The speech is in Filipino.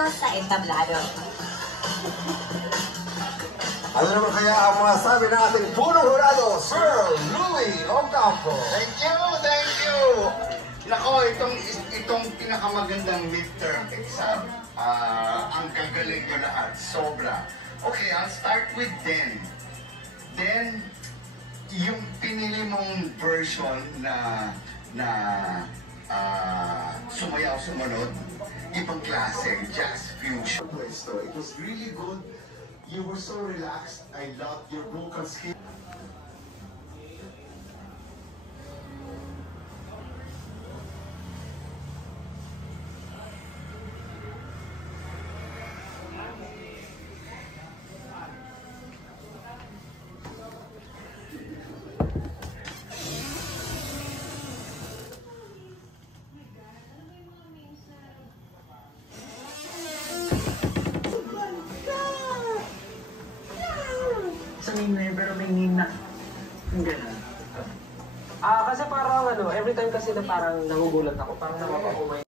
dito sa entablado. Ano naman kaya ang mga sabi ng ating punong hurado, Sir Louie Ocampo? Thank you, thank you. Nako, itong pinakamagandang midterm exam. Ang gagaling ko lahat, sobra. Okay, I'll start with Den. Den, yung pinili mong version na sumayaw sumunod, ibang klase, jazz fusion. It was really good. You were so relaxed. I loved your vocal skill. Sa name na yun, pero may name na. Ang gano'n. Kasi parang every time kasi na parang nagugulat ako, parang napapakumay.